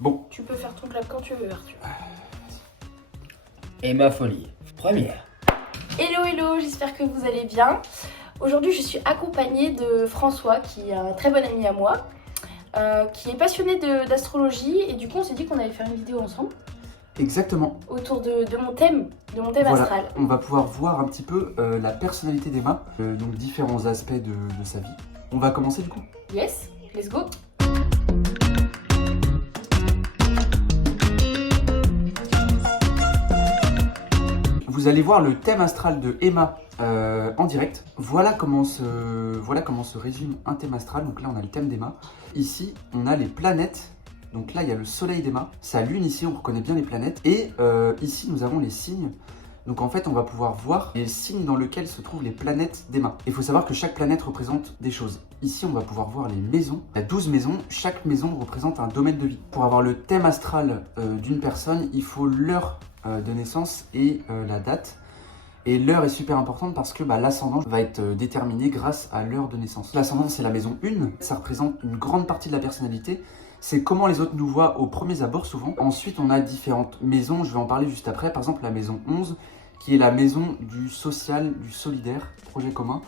Bon. Tu peux faire ton clap quand tu veux, Arthur. Et ma folie. Première. Hello, hello, j'espère que vous allez bien. Aujourd'hui, je suis accompagnée de François, qui est un très bon ami à moi, qui est passionné d'astrologie. Et du coup, on s'est dit qu'on allait faire une vidéo ensemble. Exactement. Autour de mon thème Voilà. astral. On va pouvoir voir un petit peu la personnalité d'Emma, donc différents aspects de sa vie. On va commencer du coup. Yes, let's go. Vous allez voir le thème astral de Emma en direct. Voilà comment se résume un thème astral. Donc là, on a le thème d'Emma. Ici, on a les planètes. Donc là, il y a le soleil d'Emma. Sa lune ici, on reconnaît bien les planètes. Et ici, nous avons les signes. Donc en fait, on va pouvoir voir les signes dans lesquels se trouvent les planètes d'Emma. Il faut savoir que chaque planète représente des choses. Ici, on va pouvoir voir les maisons. Il y a 12 maisons. Chaque maison représente un domaine de vie. Pour avoir le thème astral d'une personne, il faut l'heure de naissance et la date. Et l'heure est super importante parce que l'ascendant va être déterminé grâce à l'heure de naissance. L'ascendant, c'est la maison 1. Ça représente une grande partie de la personnalité. C'est comment les autres nous voient aux premiers abords souvent. Ensuite, on a différentes maisons. Je vais en parler juste après. Par exemple, la maison 11, qui est la maison du social, du solidaire, projet commun,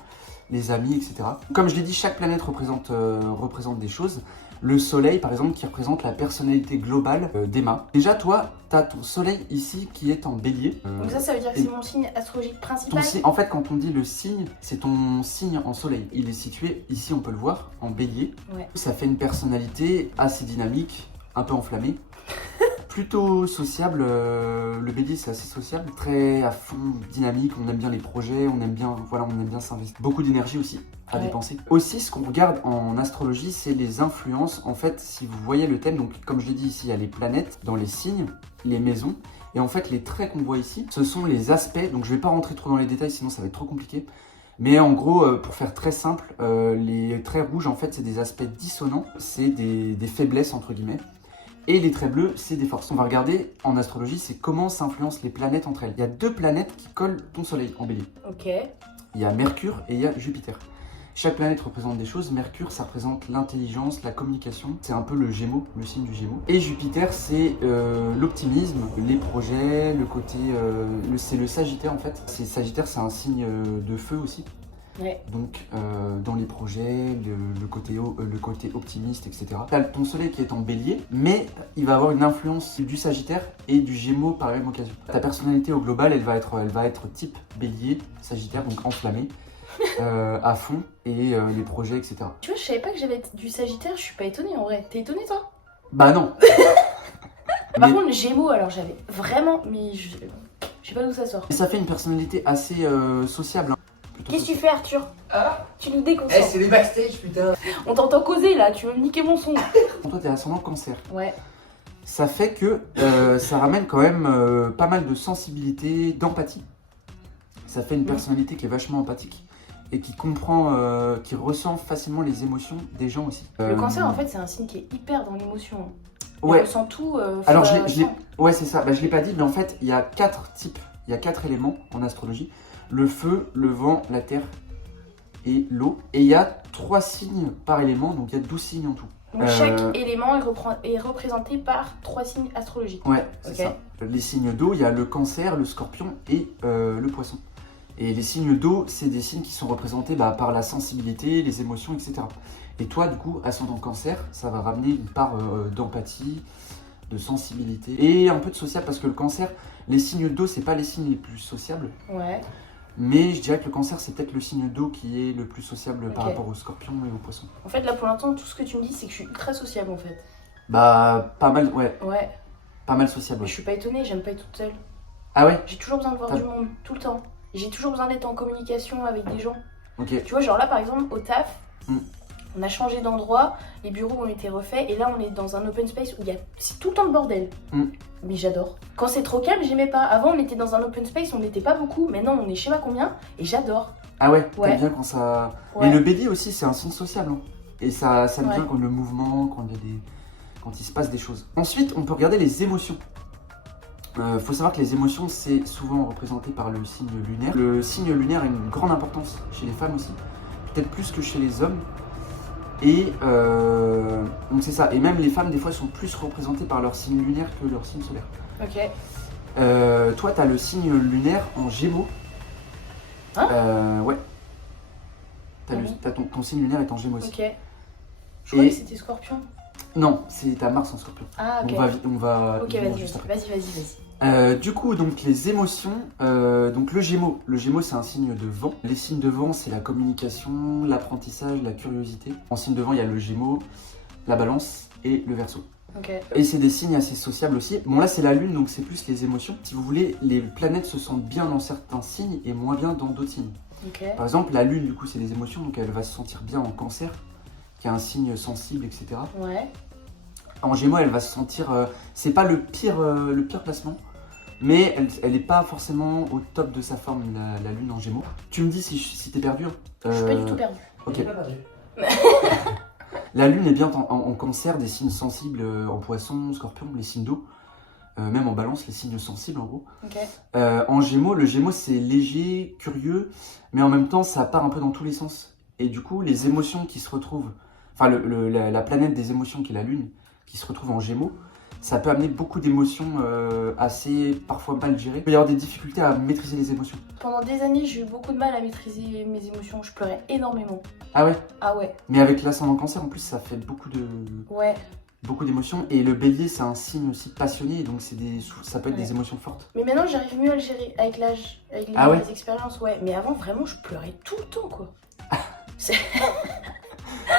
les amis, etc. Comme je l'ai dit, chaque planète représente des choses. Le soleil, par exemple, qui représente la personnalité globale d'Emma. Déjà, toi, tu as ton soleil ici qui est en bélier. Donc ça veut dire que c'est mon signe astrologique principal. En fait, quand on dit le signe, c'est ton signe en soleil. Il est situé, ici on peut le voir, en bélier. Ouais. Ça fait une personnalité assez dynamique, un peu enflammée. Plutôt sociable, le bélier c'est assez sociable, très à fond, dynamique, on aime bien les projets, on aime bien s'investir. Beaucoup d'énergie aussi à dépenser. Aussi, ce qu'on regarde en astrologie, c'est les influences. En fait, si vous voyez le thème, donc comme je l'ai dit ici, il y a les planètes dans les signes, les maisons, et en fait les traits qu'on voit ici, ce sont les aspects, donc je vais pas rentrer trop dans les détails, sinon ça va être trop compliqué. Mais en gros, pour faire très simple, les traits rouges, en fait, c'est des aspects dissonants, c'est des faiblesses, entre guillemets. Et les traits bleus, c'est des forces. On va regarder en astrologie, c'est comment s'influencent les planètes entre elles. Il y a 2 planètes qui collent ton soleil en bélier. Ok. Il y a Mercure et il y a Jupiter. Chaque planète représente des choses. Mercure, ça représente l'intelligence, la communication. C'est un peu le Gémeaux, le signe du Gémeaux. Et Jupiter, c'est l'optimisme, les projets, le côté... c'est le Sagittaire en fait. Sagittaire, c'est un signe de feu aussi. Ouais. Donc dans les projets, le côté optimiste, etc. Tu as ton soleil qui est en bélier, mais il va avoir une influence du Sagittaire et du Gémeaux par la même occasion. Ta personnalité au global, elle va être type bélier, Sagittaire, donc enflammé, à fond, et les projets, etc. Tu vois, je savais pas que j'avais du Sagittaire, je suis pas étonnée en vrai. T'es étonnée toi? Bah non. Par contre, Gémeaux, alors j'avais vraiment... Mais je sais pas d'où ça sort. Ça fait une personnalité assez sociable. Qu'est-ce que tu fais, Arthur? Ah, Tu nous déconcentres. c'est les backstage, putain. On t'entend causer là, tu veux me niquer mon son. Toi, t'es ascendant Cancer. Ouais. Ça fait que ça ramène quand même pas mal de sensibilité, d'empathie. Ça fait une personnalité qui est vachement empathique et qui comprend, qui ressent facilement les émotions des gens aussi. Le Cancer, en fait, c'est un signe qui est hyper dans l'émotion. Il Ouais. ressent tout. Alors, ouais, c'est ça. Je l'ai pas dit, mais en fait, il y a 4 types, il y a 4 éléments en astrologie. Le feu, le vent, la terre et l'eau. Et il y a 3 signes par élément, donc il y a 12 signes en tout. Donc chaque élément est représenté par 3 signes astrologiques. Ouais, c'est Ok. ça. Les signes d'eau, il y a le cancer, le scorpion et le poisson. Et les signes d'eau, c'est des signes qui sont représentés par la sensibilité, les émotions, etc. Et toi, du coup, ascendant cancer, ça va ramener une part d'empathie, de sensibilité et un peu de sociable, parce que le cancer, les signes d'eau, c'est pas les signes les plus sociables. Ouais. Mais je dirais que le cancer, c'est peut-être le signe d'eau qui est le plus sociable par Ok. rapport au scorpion et au poisson. En fait, là pour l'instant, tout ce que tu me dis, c'est que je suis ultra sociable en fait. Bah, pas mal, ouais, Ouais. pas mal sociable. Mais Ouais. je suis pas étonnée, j'aime pas être toute seule. Ah ouais? J'ai toujours besoin de voir T'as- du monde, tout le temps. J'ai toujours besoin d'être en communication avec des gens. Ok. Tu vois, genre là par exemple, au taf, Mm. on a changé d'endroit, les bureaux ont été refaits, et là on est dans un open space où c'est tout le temps le bordel. Mm. Mais j'adore. Quand c'est trop calme, j'aimais pas. Avant on était dans un open space, on n'était pas beaucoup, maintenant on est je sais pas combien, et j'adore. Ah ouais, Ouais. t'aimes bien quand ça... Ouais. Mais le bélier aussi, c'est un signe sociable. Hein. Et ça aime Ouais. bien quand le mouvement, quand il se passe des choses. Ensuite, on peut regarder les émotions. Faut savoir que les émotions, c'est souvent représenté par le signe lunaire. Le signe lunaire a une grande importance chez les femmes aussi, peut-être plus que chez les hommes. Et donc c'est ça. Et même les femmes, des fois, sont plus représentées par leur signe lunaire que leur signe solaire. Ok. Toi, tu as le signe lunaire en Gémeaux. Ouais. Ton signe lunaire est en Gémeaux aussi. Ok. Je croyais que c'était Scorpion. Non, c'est ta Mars en Scorpion. Ah, ok. On va Ok, y venir juste après. vas-y. Du coup, donc les émotions, donc le Gémeaux c'est un signe de vent. Les signes de vent, c'est la communication, l'apprentissage, la curiosité. En signe de vent, il y a le Gémeaux, la Balance et le Verseau. Ok. Et c'est des signes assez sociables aussi. Bon, là c'est la Lune, donc c'est plus les émotions. Si vous voulez, les planètes se sentent bien dans certains signes et moins bien dans d'autres signes. Ok. Par exemple, la Lune, du coup, c'est les émotions, donc elle va se sentir bien en Cancer, qui est un signe sensible, etc. Ouais. En Gémeaux, elle va se sentir. C'est pas le pire placement, mais elle est pas forcément au top de sa forme, la Lune en Gémeaux. Tu me dis si t'es perdu. Je suis pas du tout perdu. Ok. J'ai pas perdu. La Lune est bien en Cancer, des signes sensibles en Poisson, Scorpion, les signes d'eau. Même en Balance, les signes sensibles en gros. Ok. En Gémeaux, le Gémeaux c'est léger, curieux, mais en même temps ça part un peu dans tous les sens. Et du coup, les émotions qui se retrouvent, enfin la planète des émotions qui est la Lune, qui se retrouve en Gémeaux, ça peut amener beaucoup d'émotions assez parfois mal gérées. Il peut y avoir des difficultés à maîtriser les émotions. Pendant des années, j'ai eu beaucoup de mal à maîtriser mes émotions. Je pleurais énormément. Ah ouais? Ah ouais. Mais avec l'ascendant Cancer, en plus, ça fait Ouais. beaucoup d'émotions. Et le Bélier, c'est un signe aussi passionné, donc ça peut être Ouais. des émotions fortes. Mais maintenant, j'arrive mieux à le gérer avec l'âge, avec Ah ouais? les expériences. Ouais. Mais avant, vraiment, je pleurais tout le temps, quoi.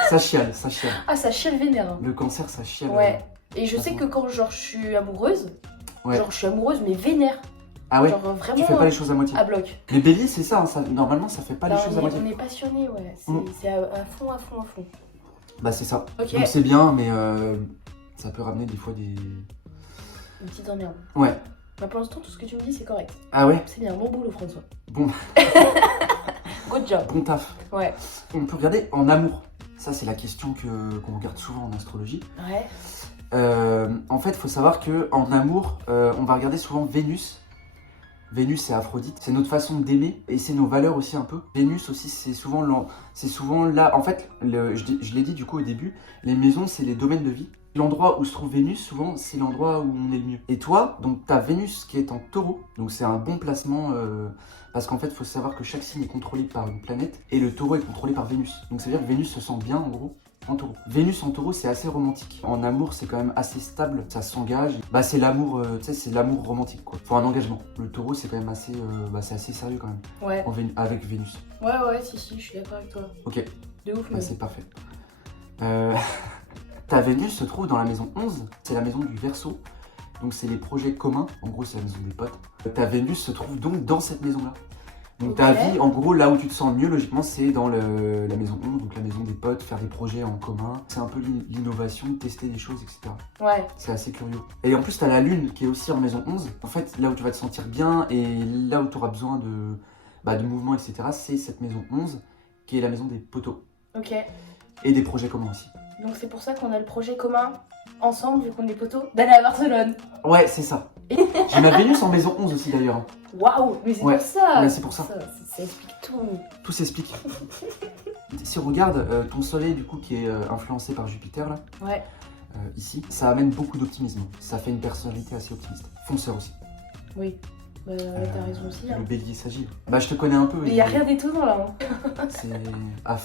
Ça chiale, ça chiale. Ah, ça chiale vénère. Hein. Le Cancer, ça chiale. Ouais. Et je sais que quand genre je suis amoureuse, Ouais. genre je suis amoureuse mais vénère. Ah ouais? Genre vraiment Tu fais pas les choses à moitié. à bloc. Les Béliers, c'est ça, hein, normalement, ça fait pas les Bah, choses à moitié. on est passionné, ouais. Mm. C'est à fond. Bah, c'est ça. Ok. Donc, c'est bien, mais ça peut ramener des fois des. Une petite emmerde. Ouais. Bah, pour l'instant, tout ce que tu me dis, c'est correct. Ah ouais? C'est bien, bon boulot, François. Bon. Good job. Bon taf. Ouais. On peut regarder en amour. Ça, c'est la question qu'on regarde souvent en astrologie. Ouais. En fait, il faut savoir qu'en amour, on va regarder souvent Vénus. Vénus, c'est Aphrodite. C'est notre façon d'aimer et c'est nos valeurs aussi un peu. Vénus aussi, c'est souvent là. En fait, je l'ai dit du coup au début, les maisons, c'est les domaines de vie. L'endroit où se trouve Vénus, souvent, c'est l'endroit où on est le mieux. Et toi, donc, tu as Vénus qui est en Taureau. Donc, c'est un bon placement parce qu'en fait, il faut savoir que chaque signe est contrôlé par une planète et le Taureau est contrôlé par Vénus. Donc, ça veut dire que Vénus se sent bien, en gros, en Taureau. Vénus en Taureau, c'est assez romantique. En amour, c'est quand même assez stable. Ça s'engage. Bah, c'est l'amour, tu sais, c'est l'amour romantique, quoi. Faut un engagement. Le Taureau, c'est quand même assez, c'est assez sérieux quand même. Ouais. Avec Vénus. Ouais, si, je suis d'accord avec toi. Ok. De ouf, Bah, mais. c'est parfait. Ta Vénus se trouve dans la maison 11, c'est la maison du Verseau, donc c'est les projets communs, en gros c'est la maison des potes. Ta Vénus se trouve donc dans cette maison-là. Donc ta Ok. vie, en gros, là où tu te sens mieux, logiquement, c'est dans la maison 11, donc la maison des potes, faire des projets en commun. C'est un peu l'innovation, tester des choses, etc. Ouais. C'est assez curieux. Et en plus, tu as la Lune qui est aussi en maison 11. En fait, là où tu vas te sentir bien et là où tu auras besoin de mouvement, etc., c'est cette maison 11 qui est la maison des poteaux. Ok. Et des projets communs aussi. Donc c'est pour ça qu'on a le projet commun, ensemble, vu qu'on est poteaux, d'aller à Barcelone. Ouais, c'est ça. J'ai ma Vénus en maison 11 aussi d'ailleurs. Hein. Waouh, mais c'est Ouais. pour ça. Ouais, c'est pour ça. Ça explique tout. Tout s'explique. Si on regarde ton soleil du coup qui est influencé par Jupiter là, Ouais. ici, ça amène beaucoup d'optimisme. Ça fait une personnalité assez optimiste. Fonceur aussi. Oui. Bah t'as raison aussi. Hein. Le bélier s'agit. Bah je te connais un peu. Mais y a rien d'étonnant là. Hein. C'est à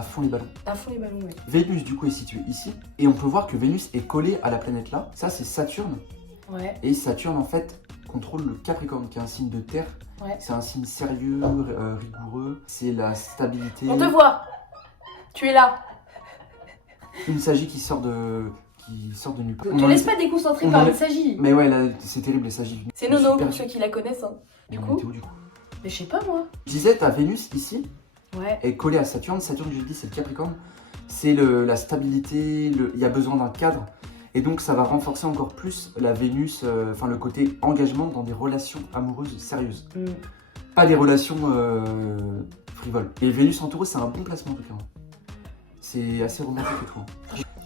fond les ballons. À fond les ballons, ouais. Vénus du coup est située ici. Et on peut voir que Vénus est collée à la planète là. Ça c'est Saturne. Ouais. Et Saturne en fait contrôle le Capricorne qui est un signe de terre. Ouais. C'est un signe sérieux, rigoureux. C'est la stabilité. On te voit. Tu es là. Une Sagie qui sort de nulle part. Te laisse pas déconcentrer on par en le est- Sagi. Mais ouais, là, c'est terrible les Sagies. C'est Nono Super- pour ceux qui la connaissent. Hein. Et Du on coup. était où, du coup Mais je sais pas moi. Je disais, ta Vénus ici Ouais. est collée à Saturne. Saturne, je dis, c'est le Capricorne. C'est la stabilité, il y a besoin d'un cadre. Et donc, ça va renforcer encore plus la Vénus, le côté engagement dans des relations amoureuses sérieuses. Mm. Pas des relations frivoles. Et Vénus en Taureau, c'est un bon placement en tout cas. C'est assez romantique et tout.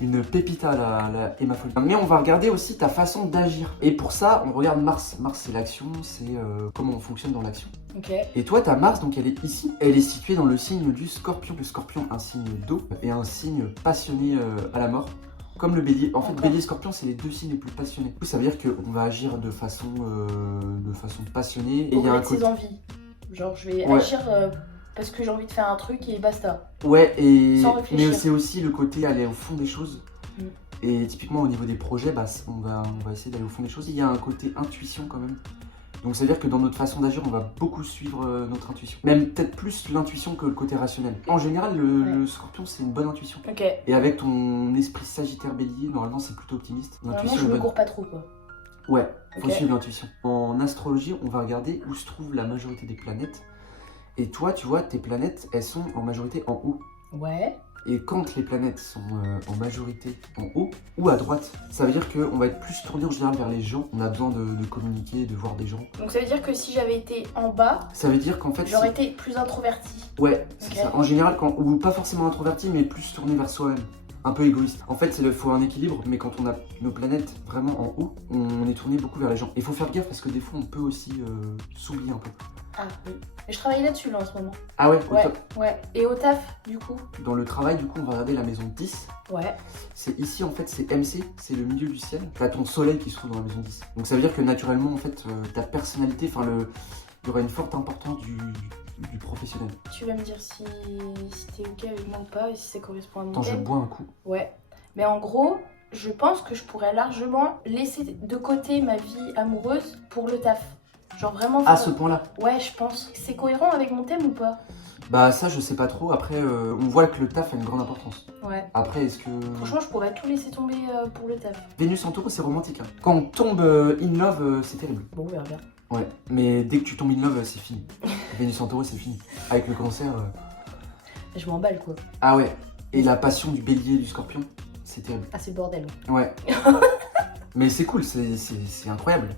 Une pépita, la Emma Folie. Mais on va regarder aussi ta façon d'agir. Et pour ça, on regarde Mars. Mars, c'est l'action, c'est comment on fonctionne dans l'action. Ok. Et toi, ta Mars, donc elle est ici. Elle est située dans le signe du Scorpion. Le Scorpion, un signe d'eau et un signe passionné à la mort. Comme le bélier. En fait, bélier et scorpion, c'est les deux signes les plus passionnés. Du coup, ça veut dire qu'on va agir de façon passionnée. Et il y a un côté... ses envies. Genre, je vais agir parce que j'ai envie de faire un truc et basta. Ouais, et... Sans réfléchir. Mais c'est aussi le côté aller au fond des choses. Et typiquement, au niveau des projets, bah, on va essayer d'aller au fond des choses. Il y a un côté intuition quand même. Donc ça veut dire que dans notre façon d'agir, on va beaucoup suivre notre intuition. Même peut-être plus l'intuition que le côté rationnel. En général, le scorpion, c'est une bonne intuition. Ok. Et avec ton esprit sagittaire bélier, normalement, c'est plutôt optimiste. Normalement, je me cours pas trop, quoi. Ouais, faut suivre l'intuition. En astrologie, on va regarder où se trouve la majorité des planètes. Et toi, tu vois, tes planètes, elles sont en majorité en haut. Ouais. Et quand les planètes sont en majorité en haut ou à droite, ça veut dire qu'on va être plus tourné en général vers les gens. On a besoin de communiquer, de voir des gens. Donc ça veut dire que si j'avais été en bas, ça veut dire qu'en fait... j'aurais été plus introverti. Ouais, c'est ça. En général, ou pas forcément introverti, mais plus tourné vers soi-même. Un peu égoïste. En fait, il faut un équilibre, mais quand on a nos planètes vraiment en haut, on est tourné beaucoup vers les gens. Il faut faire gaffe parce que des fois, on peut aussi s'oublier un peu. Ah oui. Et je travaille là-dessus là en ce moment. Ah ouais, ouais. Et au taf, du coup? Dans le travail, du coup, on va regarder la maison 10. Ouais. C'est ici, en fait, c'est MC, c'est le milieu du ciel. T'as ton soleil qui se trouve dans la maison 10. Donc ça veut dire que naturellement, en fait, ta personnalité, enfin, il y aura une forte importance du professionnel. Tu vas me dire si t'es ok avec moi ou pas et si ça correspond à mon thème. Attends, je bois un coup. Ouais. Mais en gros, je pense que je pourrais largement laisser de côté ma vie amoureuse pour le taf. Genre vraiment... À ce point-là? Ouais, je pense. C'est cohérent avec mon thème ou pas? Bah ça, je sais pas trop. Après, on voit que le taf a une grande importance. Ouais. Après, est-ce que... Franchement, je pourrais tout laisser tomber pour le taf. Vénus en taureau, c'est romantique. Hein. Quand on tombe in love, c'est terrible. Bon, on verra bien. Ouais, mais dès que tu tombes in love, c'est fini. Vénus en taureau, c'est fini. Avec le cancer... Je m'emballe, quoi. Ah ouais. Et la passion du bélier et du scorpion, c'est terrible. Ah, c'est le bordel. Ouais. Mais c'est cool, c'est incroyable.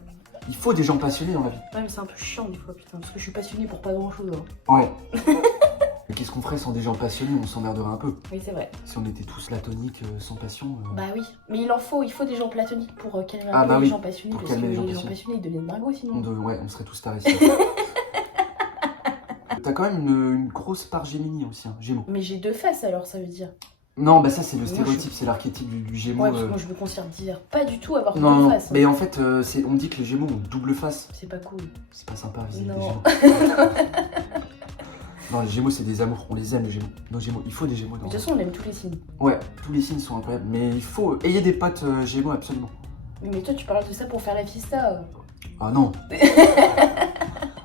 Il faut des gens passionnés dans la vie. Ouais, mais c'est un peu chiant des fois, putain, parce que je suis passionnée pour pas grand-chose. Hein. Ouais. Qu'est-ce qu'on ferait sans des gens passionnés? On s'emmerderait un peu. Oui, c'est vrai. Si on était tous platoniques, sans passion... Bah oui, mais il faut des gens platoniques pour calmer Ah, bah les oui. gens passionnés, Pour parce que calmer les gens passionnés, ils deviennent dingo sinon. Ouais, on serait tous tarés. T'as quand même une grosse part Gémini aussi, hein, Gémeaux. Mais j'ai deux faces alors, ça veut dire. Non, bah ça c'est le stéréotype, c'est l'archétype du Gémeaux. Ouais, parce que moi je me considère pas du tout avoir non, double face. Hein. Mais en fait, on dit que les Gémeaux ont double face. C'est pas cool. C'est pas sympa, les Non. Gémeaux. Non, les Gémeaux c'est des amours, on les aime les Gémeaux. Nos Gémeaux, il faut des Gémeaux. De toute façon, on aime tous les signes. Ouais, tous les signes sont incroyables, mais il faut... Ayez des potes Gémeaux absolument. Mais toi tu parles de ça pour faire la fiesta. Ah non.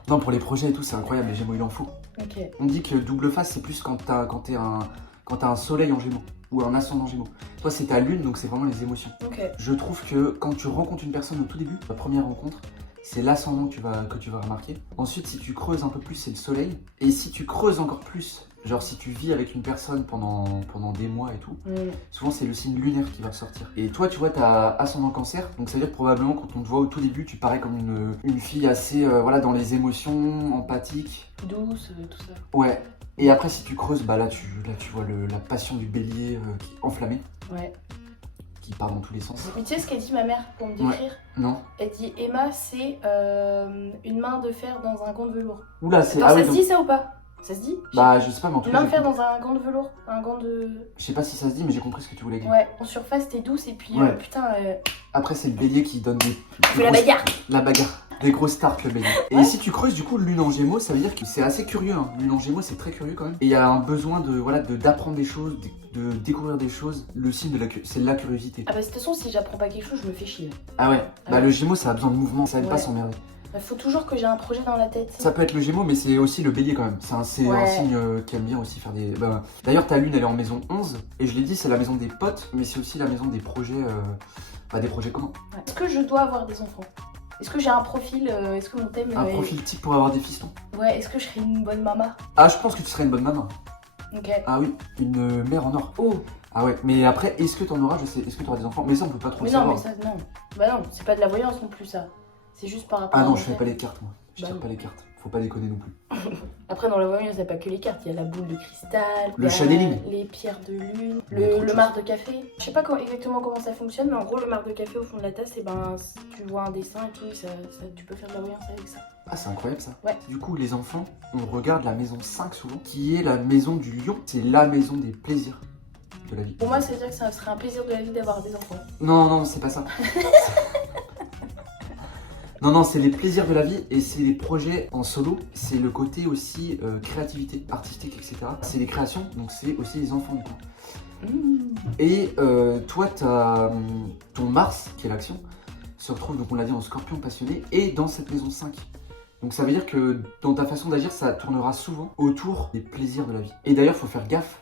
Non, pour les projets et tout, c'est incroyable, les Gémeaux il en faut. Ok. On dit que double face c'est plus quand t'as un soleil en Gémeaux ou un ascendant Gémeaux. Toi c'est ta lune, donc c'est vraiment les émotions. Ok. Je trouve que quand tu rencontres une personne au tout début, la première rencontre, c'est l'ascendant que tu vas remarquer. Ensuite, si tu creuses un peu plus, c'est le soleil. Et si tu creuses encore plus, genre si tu vis avec une personne pendant des mois et tout, souvent c'est le signe lunaire qui va sortir. Et toi, tu vois, t'as ascendant cancer, donc ça veut dire que probablement quand on te voit au tout début, tu parais comme une fille assez, voilà, dans les émotions, empathique. Douce, tout ça. Ouais. Et après, si tu creuses, bah là tu vois la passion du bélier qui est enflammée. Ouais. Qui part dans tous les sens. Mais tu sais ce qu'a dit ma mère pour me décrire? Non. Elle dit Emma, c'est une main de fer dans un gant de velours. Oula, c'est... Attends, ça se dit ça ou pas? Ça se dit? Bah je sais pas, mais en tout Une cas... main de fer dans un gant de velours. Un gant de... Je sais pas si ça se dit, mais j'ai compris ce que tu voulais dire. Ouais, en surface t'es douce et puis Ouais. putain... Après c'est le bélier qui donne des... Fais la bagarre. La bagarre. Des grosses tartes le bélier. Et Ouais. si tu creuses du coup lune en gémeaux, ça veut dire que c'est assez curieux. Hein. Lune en gémeaux c'est très curieux quand même. Et il y a un besoin d'apprendre des choses, de découvrir des choses. Le signe c'est la curiosité. Ah bah de toute façon si j'apprends pas quelque chose je me fais chier. Ah ouais. Bah ouais. le gémeaux ça a besoin de mouvement, ça aime pas Ouais. s'emmerder. Faut toujours que j'ai un projet dans la tête. Ça peut être le gémeaux mais c'est aussi le bélier quand même. C'est un signe qui aime bien aussi faire des... Bah, d'ailleurs ta lune elle est en maison 11. Et je l'ai dit c'est la maison des potes, mais c'est aussi la maison des projets... des projets communs. Ouais. Est-ce que je dois avoir des enfants? Est-ce que j'ai un profil? Est-ce que mon thème Un profil type pour avoir des fistons. Ouais, est-ce que je serais une bonne maman? Ah je pense que tu serais une bonne maman. Ok. Ah oui, une mère en or. Oh. Ah ouais, mais après, est-ce que t'en auras, je sais, est-ce que t'auras des enfants? Mais ça, on peut pas trop Mais le non, savoir. mais ça, non. Bah non, c'est pas de la voyance non plus, ça. C'est juste par rapport Ah à non, mon je fais thème. pas les cartes, moi. Je Bah tire non. pas les cartes. faut pas déconner non plus. Après, dans la voyance, il n'y a pas que les cartes. Il y a la boule de cristal, Le il y a channeling. les pierres de lune, Il y a trop de le choses. marc de café. Je sais pas exactement comment ça fonctionne, mais en gros, le marc de café au fond de la tasse, et ben, tu vois un dessin et tout, tu peux faire de la voyance avec ça. Ah, c'est incroyable ça. Ouais. Du coup, les enfants, on regarde la maison 5 souvent, qui est la maison du lion. C'est la maison des plaisirs de la vie. Pour moi, ça veut dire que ça serait un plaisir de la vie d'avoir des enfants. Non, non, c'est pas ça. Non, non, c'est les plaisirs de la vie et c'est les projets en solo. C'est le côté aussi créativité, artistique, etc. C'est les créations, donc c'est aussi les enfants du coup. Et toi, t'as ton Mars, qui est l'action, se retrouve, donc on l'a dit, en scorpion passionné et dans cette maison 5. Donc ça veut dire que dans ta façon d'agir, ça tournera souvent autour des plaisirs de la vie. Et d'ailleurs, il faut faire gaffe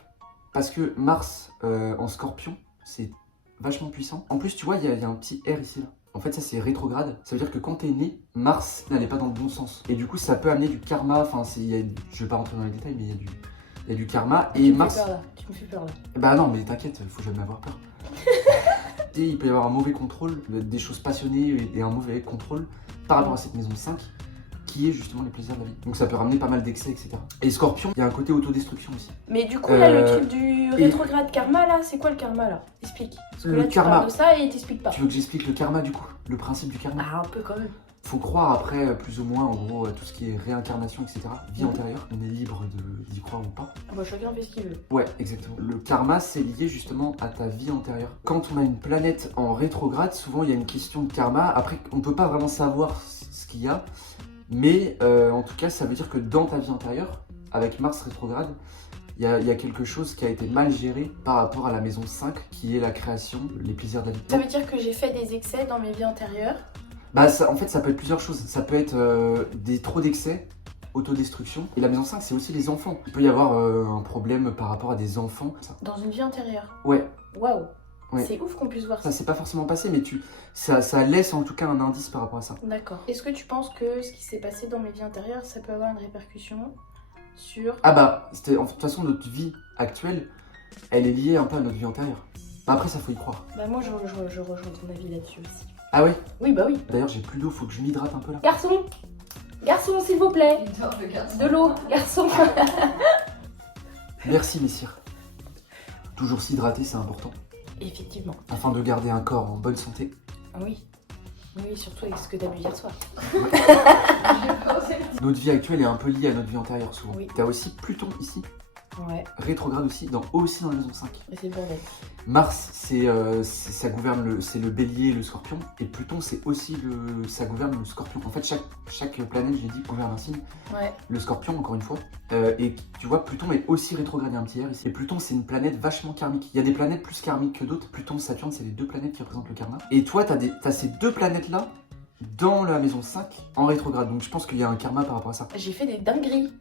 parce que Mars en scorpion, c'est vachement puissant. En plus, tu vois, il y a un petit R ici là. En fait, ça c'est rétrograde. Ça veut dire que quand t'es né, Mars n'allait pas dans le bon sens. Et du coup, ça peut amener du karma. Enfin, je vais pas rentrer dans les détails, mais il y a du karma. Et Mars. Tu me fais peur là. Bah non, mais t'inquiète, faut jamais avoir peur. Et il peut y avoir un mauvais contrôle, des choses passionnées et un mauvais contrôle par rapport à cette maison 5, qui est justement les plaisirs de la vie. Donc ça peut ramener pas mal d'excès, etc. Et Scorpion, il y a un côté autodestruction aussi. Mais du coup, là, le truc du rétrograde karma, là, c'est quoi le karma là? Explique. Parce que Le là, tu karma. parles de ça et t'expliques pas. Tu veux que j'explique le karma du coup? Le principe du karma? Ah, un peu quand même. Faut croire après, plus ou moins, en gros, à tout ce qui est réincarnation, etc. Vie antérieure. On est libre d'y croire ou pas. Ah bah, chacun fait ce qu'il veut. Ouais, exactement. Le karma, c'est lié justement à ta vie antérieure. Quand on a une planète en rétrograde, souvent il y a une question de karma. Après, on peut pas vraiment savoir ce qu'il y a. Mais en tout cas, ça veut dire que dans ta vie antérieure, avec Mars rétrograde, il y a quelque chose qui a été mal géré par rapport à la maison 5, qui est la création, les plaisirs de la vie. Ça veut dire que j'ai fait des excès dans mes vies antérieures. Bah, en fait, ça peut être plusieurs choses. Ça peut être trop d'excès, autodestruction. Et la maison 5, c'est aussi les enfants. Il peut y avoir un problème par rapport à des enfants. Ça. Dans une vie antérieure. Ouais. Waouh. Ouais. C'est ouf qu'on puisse voir ça. Ça s'est pas forcément passé, mais ça laisse en tout cas un indice par rapport à ça. D'accord. Est-ce que tu penses que ce qui s'est passé dans mes vies antérieures, ça peut avoir une répercussion sur... Ah bah, de toute façon, notre vie actuelle, elle est liée un peu à notre vie antérieure. Bah après, ça faut y croire. Bah moi, je rejoins ton avis là-dessus aussi. Ah ouais? Oui, bah oui. D'ailleurs, j'ai plus d'eau, faut que je m'hydrate un peu là. Garçon! Garçon, s'il vous plaît! De l'eau, garçon! Merci, messire. Toujours s'hydrater, c'est important. Effectivement. Afin de garder un corps en bonne santé. Oui. Oui, surtout avec ce que t'as bu hier soir. Notre vie actuelle est un peu liée à notre vie antérieure, souvent. Oui. T'as aussi Pluton ici, Ouais, rétrograde aussi dans la maison 5. mais c'est le bordel. Mars, ça gouverne c'est le bélier et le scorpion. Et Pluton, c'est aussi ça gouverne le scorpion. En fait, chaque planète, j'ai dit, gouverne un signe. Ouais. Le scorpion, encore une fois. Et tu vois, Pluton est aussi rétrogradé, un petit R ici. Et Pluton, c'est une planète vachement karmique. Il y a des planètes plus karmiques que d'autres. Pluton, Saturne, c'est les deux planètes qui représentent le karma. Et toi, t'as ces deux planètes-là dans la maison 5 en rétrograde. Donc je pense qu'il y a un karma par rapport à ça. J'ai fait des dingueries.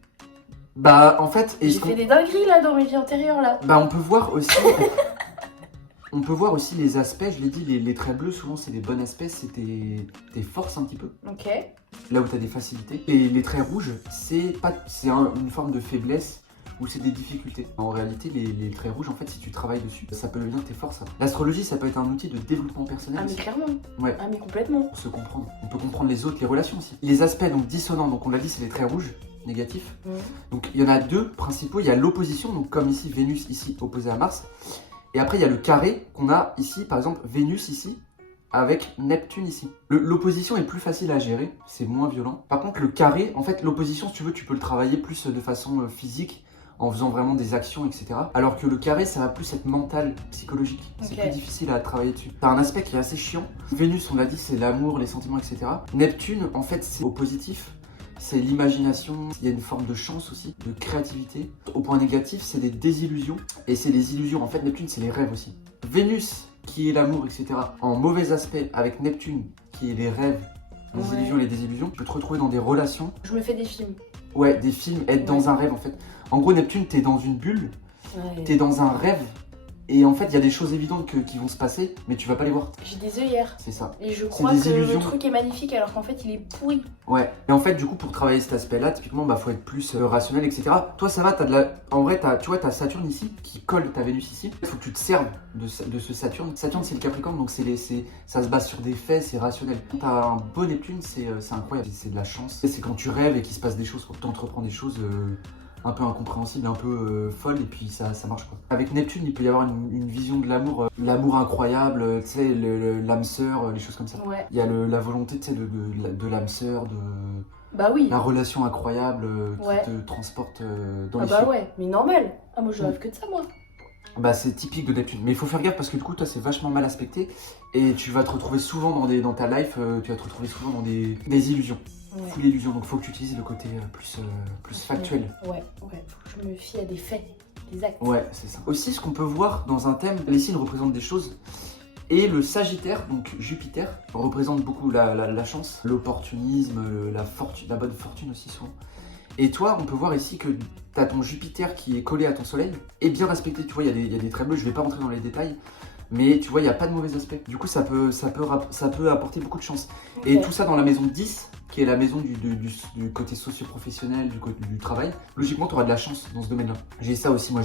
Bah, en fait, J'ai fait des dingueries là dans mes vies antérieures là. bah, on peut voir aussi. On peut voir aussi les aspects, je l'ai dit, les traits bleus, souvent c'est des bons aspects, c'est tes forces un petit peu, Ok. là où tu as des facilités. Et les traits rouges, c'est une forme de faiblesse ou c'est des difficultés. En réalité, les traits rouges, en fait, si tu travailles dessus, ça peut devenir tes forces. L'astrologie, ça peut être un outil de développement personnel Ah mais aussi, clairement. Ouais. Ah mais complètement. pour se comprendre. On peut comprendre les autres, les relations aussi. Les aspects donc dissonants, donc on l'a dit, c'est les traits rouges, négatifs. Donc il y en a deux principaux, il y a l'opposition, donc comme ici, Vénus ici opposée à Mars. Et après, il y a le carré qu'on a ici, par exemple, Vénus ici, avec Neptune ici. L'opposition est plus facile à gérer, c'est moins violent. Par contre, le carré, en fait, l'opposition, si tu veux, tu peux le travailler plus de façon physique, en faisant vraiment des actions, etc. Alors que le carré, ça va plus être mental, psychologique. C'est Ok. plus difficile à travailler dessus. T'as un aspect qui est assez chiant. Vénus, on l'a dit, c'est l'amour, les sentiments, etc. Neptune, en fait, c'est au positif. C'est l'imagination, il y a une forme de chance aussi, de créativité. Au point négatif, c'est des désillusions. Et c'est les illusions. En fait, Neptune, c'est les rêves aussi. Vénus, qui est l'amour, etc. En mauvais aspect, avec Neptune, qui est les rêves, les Ouais. illusions et les désillusions, tu peux te retrouver dans des relations. Je me fais des films. Ouais, des films, être dans un rêve, en fait. En gros, Neptune, t'es dans une bulle, Ouais. t'es dans un rêve, Et en fait, il y a des choses évidentes qui vont se passer, mais tu vas pas les voir. J'ai des œillères. C'est ça. Et je C'est crois des que illusions. le truc est magnifique alors qu'en fait il est pourri. Ouais. Et en fait, du coup, pour travailler cet aspect-là, typiquement, bah, faut être plus rationnel, etc. Toi, ça va, en vrai, tu vois, t'as Saturne ici, qui colle ta Vénus ici. Il faut que tu te serves de ce Saturne. Saturne, c'est le Capricorne, donc ça se base sur des faits, c'est rationnel. Quand t'as un beau Neptune, c'est incroyable. C'est de la chance. C'est quand tu rêves et qu'il se passe des choses, quand tu entreprends des choses un peu incompréhensibles, un peu folles, et puis ça marche quoi. Avec Neptune, il peut y avoir une vision de l'amour, l'amour incroyable, tu sais, l'âme sœur, les choses comme ça. Ouais. Il y a la volonté, tu sais, de l'âme sœur, Bah oui. la relation incroyable Ouais. qui te transporte dans Ah les bah cieux. ouais, mais normal. Ah moi je rêve que de ça moi. Bah c'est typique de Neptune. Mais il faut faire gaffe parce que du coup, toi, c'est vachement mal aspecté et tu vas te retrouver souvent dans ta life, tu vas te retrouver souvent dans des illusions. Ouais. Full illusion. Donc, faut que tu utilises le côté plus factuel. Ouais, faut que je me fie à des faits, des actes. Ouais, c'est ça. Aussi, ce qu'on peut voir dans un thème, les signes représentent des choses. Et le Sagittaire, donc Jupiter, représente beaucoup la chance, l'opportunisme, la bonne fortune aussi souvent. Et toi, on peut voir ici que tu as ton Jupiter qui est collé à ton Soleil et bien respecté. Tu vois, il y a des traits bleus, je vais pas rentrer dans les détails, mais tu vois, il n'y a pas de mauvais aspect. Du coup, ça peut apporter beaucoup de chance. Okay. Et tout ça dans la maison 10, qui est la maison du côté socio-professionnel, du travail. Logiquement, tu auras de la chance dans ce domaine-là. J'ai ça aussi, moi,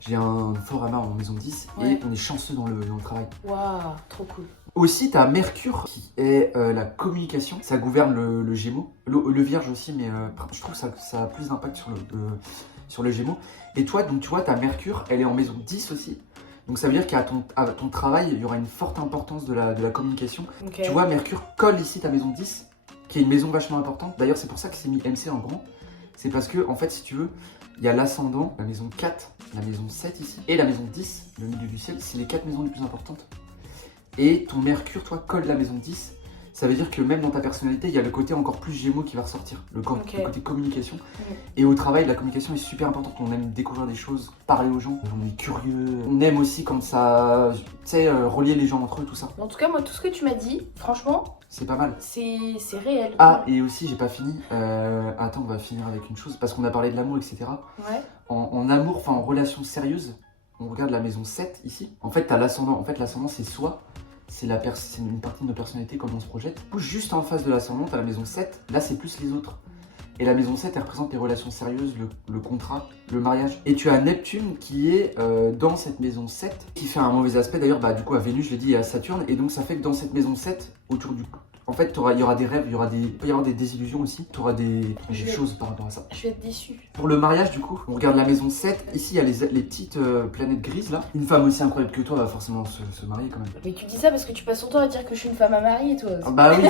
j'ai un fort amas en maison 10 et on est chanceux dans le travail. Waouh, trop cool. Aussi, tu as Mercure qui est la communication. Ça gouverne le Gémeaux. Le Vierge aussi, mais je trouve que ça a plus d'impact sur le Gémeaux. Et toi, donc tu vois, ta Mercure, elle est en maison 10 aussi. Donc ça veut dire qu'à ton travail, il y aura une forte importance de la communication. Okay. Tu vois, Mercure colle ici ta maison 10, qui est une maison vachement importante. D'ailleurs, c'est pour ça que c'est mis MC en grand. C'est parce que, en fait, si tu veux, il y a l'ascendant, la maison 4, la maison 7 ici, et la maison 10, le milieu du ciel. C'est les 4 maisons les plus importantes. Et ton Mercure, toi, colle la maison 10. Ça veut dire que même dans ta personnalité, il y a le côté encore plus Gémeaux qui va ressortir, le côté communication. Et au travail, la communication est super importante. On aime découvrir des choses, parler aux gens, on est curieux. On aime aussi quand ça, tu sais, relier les gens entre eux, tout ça. En tout cas, moi, tout ce que tu m'as dit, franchement, c'est pas mal. C'est réel. Ah, et aussi, j'ai pas fini. Attends, on va finir avec une chose, parce qu'on a parlé de l'amour, etc. Ouais. En amour, enfin en relation sérieuse, on regarde la maison 7 ici. En fait, t'as l'ascendant. En fait, l'ascendant, c'est soi. C'est une partie de nos personnalités, comme on se projette. Juste en face de l'ascendant, t'as la maison 7. Là, c'est plus les autres. Et la maison 7, elle représente les relations sérieuses, le contrat, le mariage. Et tu as Neptune qui est dans cette maison 7, qui fait un mauvais aspect. D'ailleurs, bah, du coup, à Vénus, je l'ai dit, et à Saturne. Et donc, ça fait que dans cette maison 7, autour du... En fait, il y aura des rêves, il peut y avoir des désillusions aussi. Tu auras des choses par rapport à ça. Je vais être déçue. Pour le mariage, du coup, on regarde la maison 7. Ici, il y a les petites planètes grises, là. Une femme aussi incroyable que toi va forcément se marier, quand même. Mais tu dis ça parce que tu passes ton temps à dire que je suis une femme à marier, toi. Ah bah oui.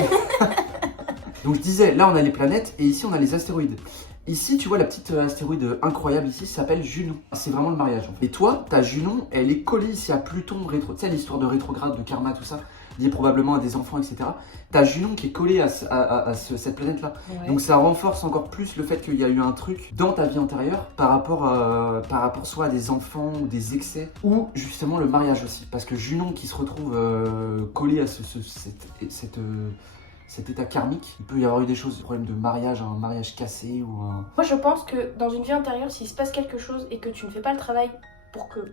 Donc, je disais, là, on a les planètes, et ici, on a les astéroïdes. Ici, tu vois, la petite astéroïde incroyable ici s'appelle Junon. C'est vraiment le mariage, en fait. Et toi, ta Junon, elle est collée ici à Pluton rétro. Tu sais, l'histoire de rétrograde, de karma, tout ça, lié probablement à des enfants, etc. T'as Junon qui est collée à cette planète-là. Ouais. Donc ça renforce encore plus le fait qu'il y a eu un truc dans ta vie antérieure par rapport soit à des enfants ou des excès, ou justement le mariage aussi. Parce que Junon qui se retrouve collé à cet état karmique, il peut y avoir eu des choses, des problèmes de mariage, un mariage cassé ou un... Moi je pense que dans une vie antérieure, s'il se passe quelque chose et que tu ne fais pas le travail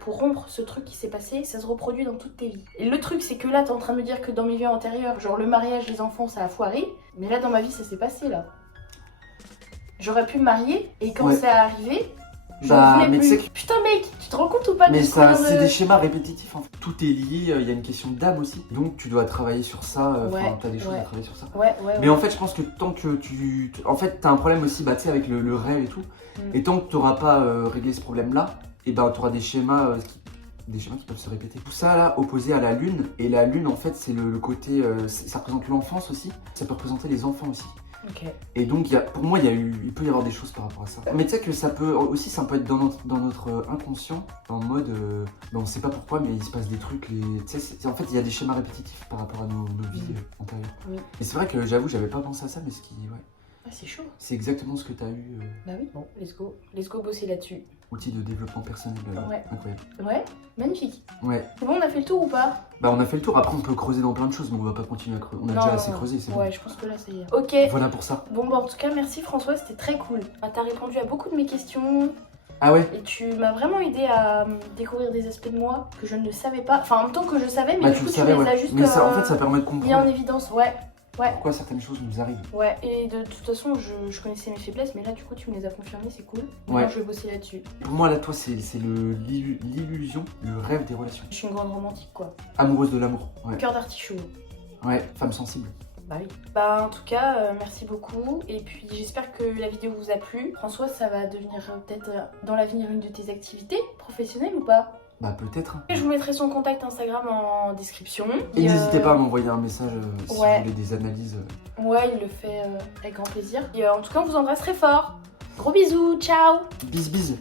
pour rompre ce truc qui s'est passé, ça se reproduit dans toute tes vies. Et le truc c'est que là t'es en train de me dire que dans mes vies antérieures, genre le mariage, les enfants ça a foiré, mais là dans ma vie ça s'est passé là. J'aurais pu me marier et quand c'est arrivé, j'en voulais plus. Putain mec, tu te rends compte ou pas? Mais ça, c'est des schémas répétitifs en fait. Tout est lié, il y a une question d'âme aussi. Donc tu dois travailler sur ça, t'as des choses à travailler sur ça. Mais en fait je pense que tant que en fait t'as un problème aussi, bah tu sais avec le rêve et tout. Et tant que t'auras pas réglé ce problème là, et bah t'auras des schémas qui peuvent se répéter. Tout ça là opposé à la lune, et la lune en fait c'est le côté, ça représente l'enfance aussi, ça peut représenter les enfants aussi. Okay. Et donc pour moi il peut y avoir des choses par rapport à ça. Mais tu sais que ça peut être dans notre inconscient, en mode, on sait pas pourquoi mais il se passe des trucs, en fait il y a des schémas répétitifs par rapport à nos vies antérieures. Oui. Et c'est vrai que j'avoue j'avais pas pensé à ça, mais Ah, c'est chaud. C'est exactement ce que tu as eu. Bah oui, bon, let's go bosser là-dessus. Outil de développement personnel incroyable. Ouais, magnifique. Ouais. C'est bon, on a fait le tour ou pas? Bah on a fait le tour, après on peut creuser dans plein de choses, mais on va pas continuer à creuser. On a déjà assez creusé, c'est bon. Ouais, je pense que là ça y est. Ok. Voilà pour ça. Bon bah en tout cas merci François, c'était très cool. T'as répondu à beaucoup de mes questions. Ah ouais? Et tu m'as vraiment aidé à découvrir des aspects de moi que je ne savais pas. Enfin, en même temps que je savais, mais Bah, du tu coup, le tu savais, les ouais. as juste Mais ça, en fait, ça permet de mis en comprendre évidence. Ouais, pourquoi certaines choses nous arrivent. ouais. Et de toute façon, je connaissais mes faiblesses, mais là, du coup, tu me les as confirmées, c'est cool. Maintenant, Ouais. je vais bosser là-dessus. Pour moi, là, toi, c'est l'illusion, le rêve des relations. Je suis une grande romantique, quoi. Amoureuse de l'amour. Ouais. Cœur d'artichaut. Ouais, femme sensible. Bah oui. Bah en tout cas, merci beaucoup. Et puis j'espère que la vidéo vous a plu. François, ça va devenir peut-être dans l'avenir une de tes activités professionnelles ou pas? Bah, peut-être. Et je vous mettrai son contact Instagram en description. Et n'hésitez pas à m'envoyer un message si ouais. vous voulez des analyses. Ouais, il le fait avec grand plaisir. Et en tout cas, on vous embrasse très fort. Gros bisous, ciao! Bis bis.